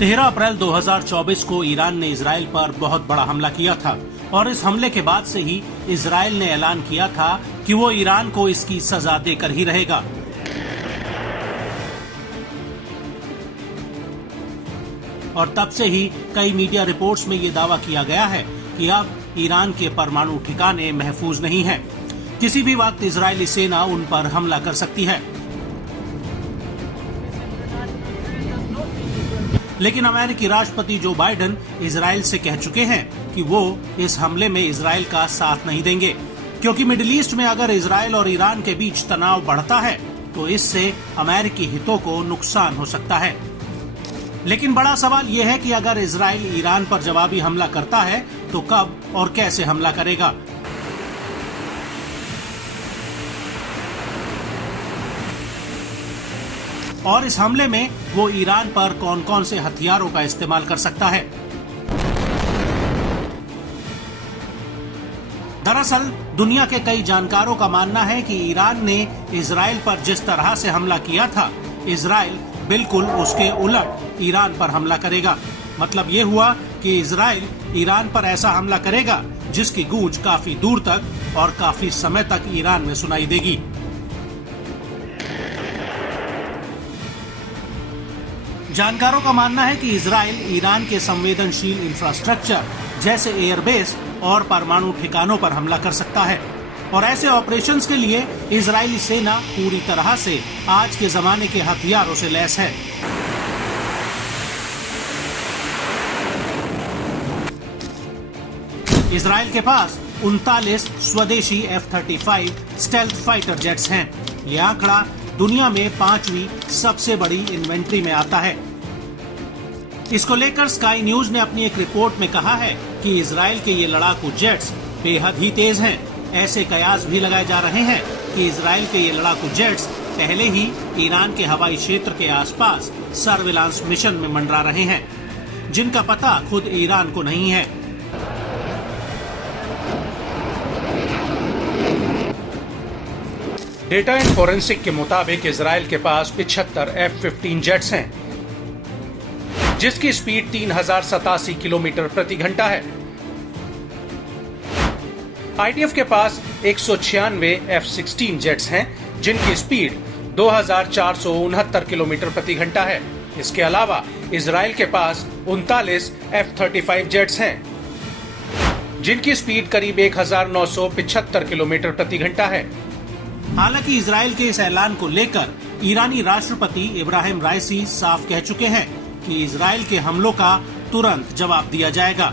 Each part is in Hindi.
13 अप्रैल 2024 को ईरान ने इजराइल पर बहुत बड़ा हमला किया था और इस हमले के बाद से ही इजराइल ने ऐलान किया था कि वो ईरान को इसकी सजा देकर ही रहेगा। और तब से ही कई मीडिया रिपोर्ट्स में ये दावा किया गया है कि अब ईरान के परमाणु ठिकाने महफूज नहीं हैं। किसी भी वक्त इजरायली सेना उन पर हमला कर सकती है। लेकिन अमेरिकी राष्ट्रपति जो बाइडेन इजराइल से कह चुके हैं कि वो इस हमले में इजराइल का साथ नहीं देंगे, क्योंकि मिडिल ईस्ट में अगर इजराइल और ईरान के बीच तनाव बढ़ता है तो इससे अमेरिकी हितों को नुकसान हो सकता है। लेकिन बड़ा सवाल ये है कि अगर इजराइल ईरान पर जवाबी हमला करता है तो कब और कैसे हमला करेगा। और इस हमले में वो ईरान पर कौन कौन से हथियारों का इस्तेमाल कर सकता है। दरअसल दुनिया के कई जानकारों का मानना है कि ईरान ने इजराइल पर जिस तरह से हमला किया था, इजराइल बिल्कुल उसके उलट ईरान पर हमला करेगा। मतलब ये हुआ कि इजराइल ईरान पर ऐसा हमला करेगा जिसकी गूंज काफी दूर तक और काफी समय तक ईरान में सुनाई देगी। जानकारों का मानना है कि इजराइल ईरान के संवेदनशील इंफ्रास्ट्रक्चर जैसे एयरबेस और परमाणु ठिकानों पर हमला कर सकता है और ऐसे ऑपरेशंस के लिए इजरायली सेना पूरी तरह से आज के जमाने के हथियारों से लैस है। इजराइल के पास 39 स्वदेशी F-35 स्टेल्थ फाइटर जेट्स हैं। ये आंकड़ा दुनिया में 5वीं सबसे बड़ी इन्वेंट्री में आता है। इसको लेकर स्काई न्यूज ने अपनी एक रिपोर्ट में कहा है कि इजराइल के ये लड़ाकू जेट्स बेहद ही तेज हैं। ऐसे कयास भी लगाए जा रहे हैं कि इजराइल के ये लड़ाकू जेट्स पहले ही ईरान के हवाई क्षेत्र के आसपास सर्विलांस मिशन में मंडरा रहे हैं, जिनका पता खुद ईरान को नहीं है। डेटा एंड फोरेंसिक के मुताबिक इजराइल के पास 75 F-15 जेट्स हैं, जिसकी स्पीड 3087 किलोमीटर प्रति घंटा है। IDF के पास 196 F-16 जेट्स हैं, जिनकी स्पीड 2469 किलोमीटर प्रति घंटा है। इसके अलावा इजराइल के पास 39 F-35 जेट्स हैं, जिनकी स्पीड करीब 1975 किलोमीटर प्रति घंटा है। हालांकि इजराइल के इस ऐलान को लेकर ईरानी राष्ट्रपति इब्राहिम राइसी साफ कह चुके हैं कि इजराइल के हमलों का तुरंत जवाब दिया जाएगा।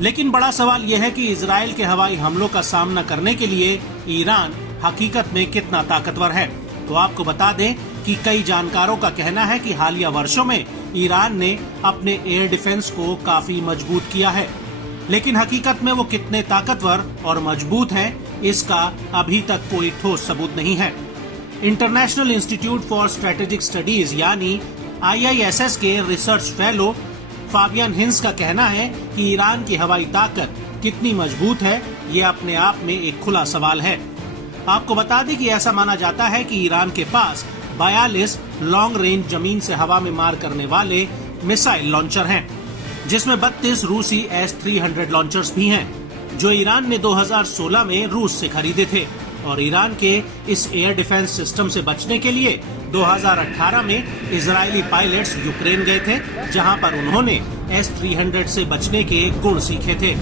लेकिन बड़ा सवाल यह है कि इजराइल के हवाई हमलों का सामना करने के लिए ईरान हकीकत में कितना ताकतवर है। तो आपको बता दें कि कई जानकारों का कहना है कि हालिया वर्षों में ईरान ने अपने एयर डिफेंस को काफी मजबूत किया है, लेकिन हकीकत में वो कितने ताकतवर और मजबूत हैं, इसका अभी तक कोई ठोस सबूत नहीं है। International institute for strategic studies यानी IISS के रिसर्च फेलो फाबियन हिंस का कहना है कि ईरान की हवाई ताकत कितनी मजबूत है, ये अपने आप में एक खुला सवाल है। आपको बता दें कि ऐसा माना जाता है कि ईरान के पास 42 लॉन्ग रेंज जमीन से हवा में मार करने वाले मिसाइल लॉन्चर हैं, जिसमें 32 रूसी S-300 लॉन्चर्स भी हैं, जो ईरान ने 2016 में रूस से खरीदे थे। और ईरान के इस एयर डिफेंस सिस्टम से बचने के लिए 2018 में इजरायली पायलट्स यूक्रेन गए थे, जहां पर उन्होंने S-300 से बचने के गुण सीखे थे,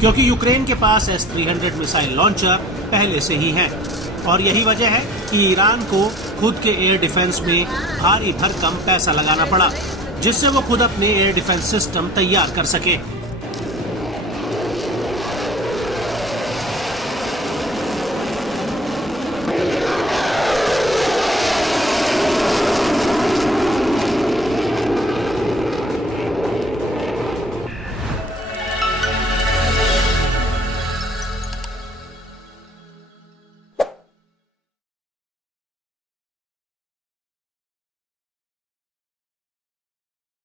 क्योंकि यूक्रेन के पास S-300 मिसाइल लॉन्चर पहले से ही हैं। और यही वजह है कि ईरान को खुद के एयर डिफेंस में भारी भरकम पैसा लगाना पड़ा, जिससे वो खुद अपने एयर डिफेंस सिस्टम तैयार कर सके।